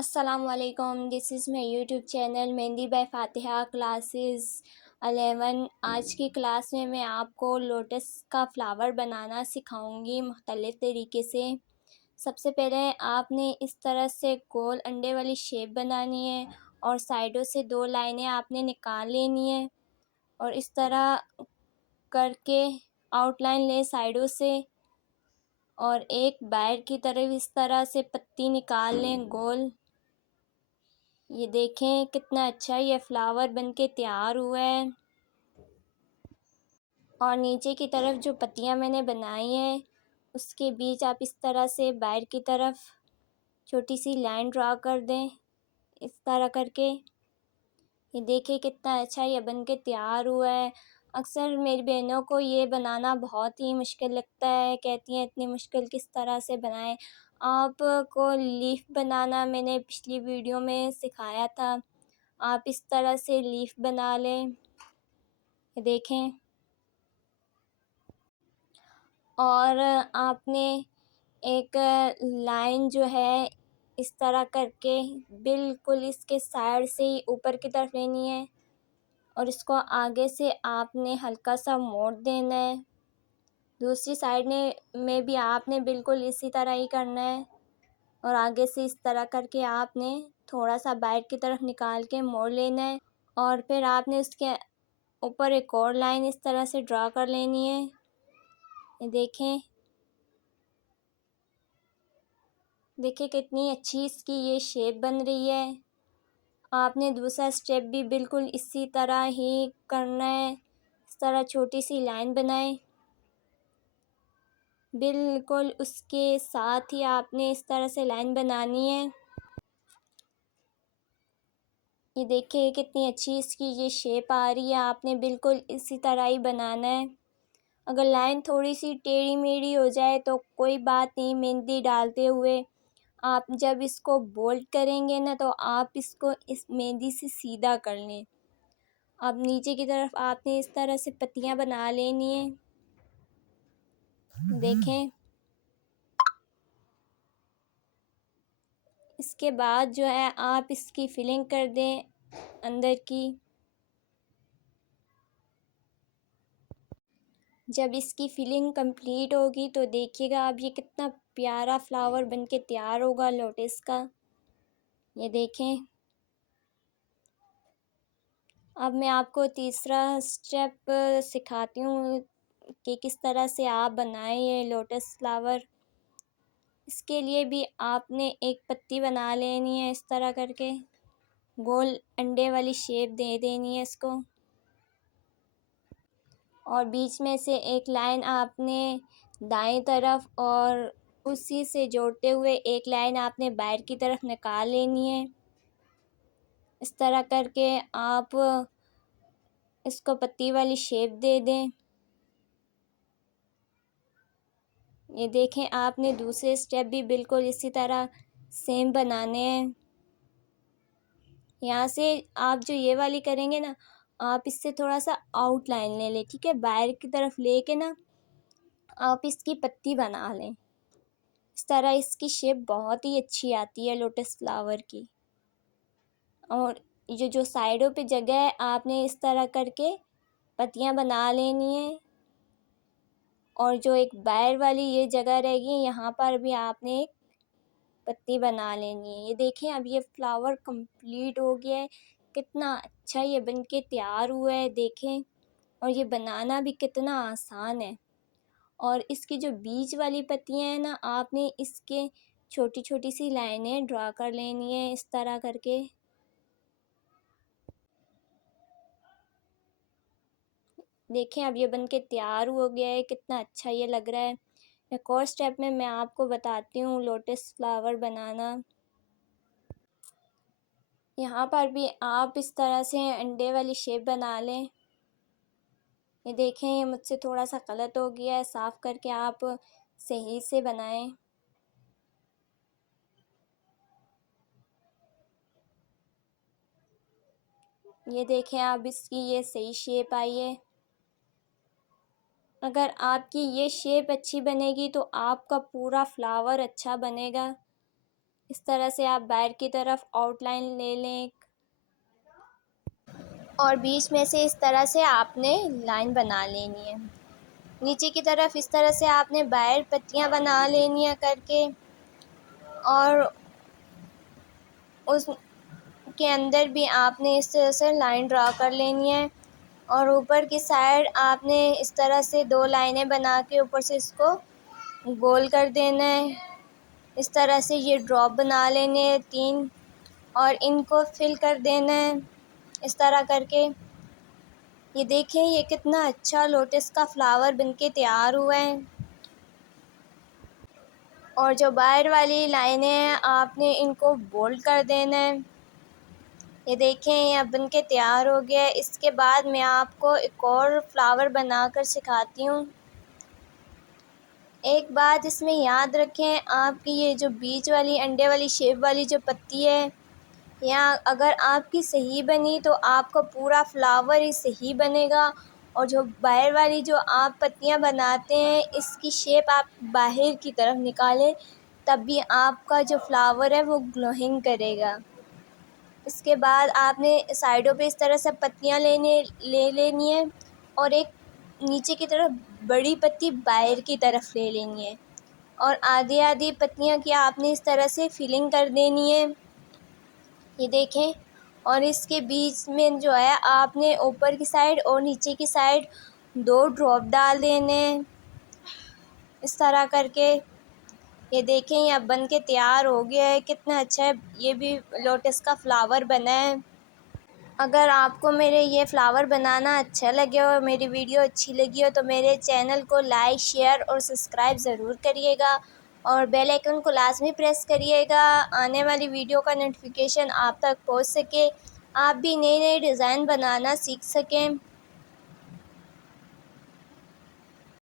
अस्सलामुअलैकुम, this is my YouTube channel Mehndi by Fatiha classes 11। आज की क्लास में मैं आपको लोटस का फ्लावर बनाना सिखाऊंगी मुख्तलिफ़ तरीके से। सबसे पहले आपने इस तरह से गोल अंडे वाली शेप बनानी है और साइडों से 2 लाइनें आपने निकाल लेनी है और इस तरह करके आउटलाइन लें साइडों से और एक बैर की तरफ इस तरह से पत्ती निकाल लें गोल। ये देखें कितना अच्छा ये फ्लावर बनके तैयार हुआ है। और नीचे की तरफ जो पत्तियां मैंने बनाई हैं उसके बीच आप इस तरह से बाहर की तरफ छोटी सी लाइन ड्रा कर दें इस तरह करके। ये देखें कितना अच्छा ये बनके तैयार हुआ है। अक्सर मेरी बहनों को ये बनाना बहुत ही मुश्किल लगता है, कहती हैं इतनी मुश्किल किस तरह से बनाएं। आपको लीफ बनाना मैंने पिछली वीडियो में सिखाया था, आप इस तरह से लीफ बना लें। देखें और आपने एक लाइन जो है इस तरह करके बिल्कुल इसके साइड से ही ऊपर की तरफ लेनी है और इसको आगे से आपने हल्का सा मोड़ देना है। दूसरी साइड में भी आपने बिल्कुल इसी तरह ही करना है और आगे से इस तरह करके आपने थोड़ा सा बाहर की तरफ निकाल के मोड़ लेना है और फिर आपने उसके ऊपर एक और लाइन इस तरह से ड्रा कर लेनी है। ये देखें कितनी अच्छी इसकी ये शेप बन रही है। आपने दूसरा स्टेप भी बिल्कुल इसी तरह ही करना है। इस तरह छोटी सी लाइन बनाएं, बिल्कुल उसके साथ ही आपने इस तरह से लाइन बनानी है। ये देखिए कितनी अच्छी इसकी ये शेप आ रही है, आपने बिल्कुल इसी तरह ही बनाना है। अगर लाइन थोड़ी सी टेढ़ी मेढ़ी हो जाए तो कोई बात नहीं, मेहंदी डालते हुए आप जब इसको बोल्ड करेंगे ना तो आप इसको इस मेहंदी से सीधा कर लें। अब नीचे की तरफ आपने इस तरह से पत्तियां बना लेनी है। देखें इसके बाद जो है आप इसकी फिलिंग कर दें अंदर की। जब इसकी फिलिंग कंप्लीट होगी तो देखिएगा आप ये कितना प्यारा फ्लावर बनके तैयार होगा लोटस का। ये देखें अब मैं आपको तीसरा स्टेप सिखाती हूँ कि किस तरह से आप बनाएं ये लोटस फ्लावर। इसके लिए भी आपने एक पत्ती बना लेनी है इस तरह करके, गोल अंडे वाली शेप दे देनी है इसको और बीच में से एक लाइन आपने दाएं तरफ और उसी से जोड़ते हुए एक लाइन आपने बाहर की तरफ निकाल लेनी है। इस तरह करके आप इसको पत्ती वाली शेप दे दें। ये देखें आपने दूसरे स्टेप भी बिल्कुल इसी तरह सेम बनाने हैं। यहाँ से आप जो ये वाली करेंगे ना आप इससे थोड़ा सा आउटलाइन ले लें, ठीक है, बाहर की तरफ लेके ना आप इसकी पत्ती बना लें। इस तरह इसकी शेप बहुत ही अच्छी आती है लोटस फ्लावर की। और ये जो साइडों पे जगह है आपने इस तरह करके पत्तियां बना लेनी है और जो एक बाहर वाली ये जगह रहेगी यहाँ पर भी आपने एक पत्ती बना लेनी है। ये देखें अब ये फ्लावर कंप्लीट हो गया है, कितना अच्छा ये बनके तैयार हुआ है देखें। और ये बनाना भी कितना आसान है। और इसकी जो बीच वाली पत्तियां हैं ना आपने इसके छोटी छोटी सी लाइनें ड्रा कर लेनी है इस तरह करके। देखें अब ये बनके तैयार हो गया है, कितना अच्छा ये लग रहा है। एक और स्टेप में मैं आपको बताती हूँ लोटस फ्लावर बनाना। यहाँ पर भी आप इस तरह से अंडे वाली शेप बना लें। ये देखें ये मुझसे थोड़ा सा गलत हो गया है, साफ़ करके आप सही से बनाएं। ये देखें आप इसकी ये सही शेप आई है। अगर आपकी ये शेप अच्छी बनेगी तो आपका पूरा फ्लावर अच्छा बनेगा। इस तरह से आप बाहर की तरफ आउटलाइन ले लें और बीच में से इस तरह से आपने लाइन बना लेनी है। नीचे की तरफ इस तरह से आपने बाहर पत्तियां बना लेनी है करके, और उसके अंदर भी आपने इस तरह से लाइन ड्रा कर लेनी है। और ऊपर की साइड आपने इस तरह से 2 लाइनें बना के ऊपर से इसको गोल कर देना है। इस तरह से ये ड्रॉप बना लेने हैं 3, और इनको फिल कर देना है इस तरह करके। ये देखें, ये कितना अच्छा लोटस का फ्लावर बनके तैयार हुआ है। और जो बाहर वाली लाइनें हैं आपने इनको बोल्ड कर देना है। ये देखें, ये अब बनके तैयार हो गया है। इसके बाद मैं आपको एक और फ्लावर बनाकर सिखाती हूँ। एक बात इसमें याद रखें, आपकी ये जो बीच वाली अंडे वाली शेप वाली जो पत्ती है, या अगर आपकी सही बनी तो आपका पूरा फ्लावर ही सही बनेगा। और जो बाहर वाली जो आप पत्तियां बनाते हैं, इसकी शेप आप बाहर की तरफ निकालें, तब भी आपका जो फ्लावर है वो ग्लोइंग करेगा। इसके बाद आपने साइडों पे इस तरह से पत्तियां ले लेनी है, और एक नीचे की तरफ बड़ी पत्ती बाहर की तरफ ले लेनी है, और आधी आधी पत्तियां की आपने इस तरह से फिलिंग कर देनी है। ये देखें, और इसके बीच में जो है आपने ऊपर की साइड और नीचे की साइड 2 ड्रॉप डाल देने हैं इस तरह करके। ये देखें, ये अब बन के तैयार हो गया है। कितना अच्छा है, ये भी लोटस का फ्लावर बना है। अगर आपको मेरे ये फ्लावर बनाना अच्छा लगे और मेरी वीडियो अच्छी लगी हो तो मेरे चैनल को लाइक, शेयर और सब्सक्राइब ज़रूर करिएगा, और बेल आइकन को लाजमी प्रेस करिएगा, आने वाली वीडियो का नोटिफिकेशन आप तक पहुंच सके, आप भी नई नई डिज़ाइन बनाना सीख सकें।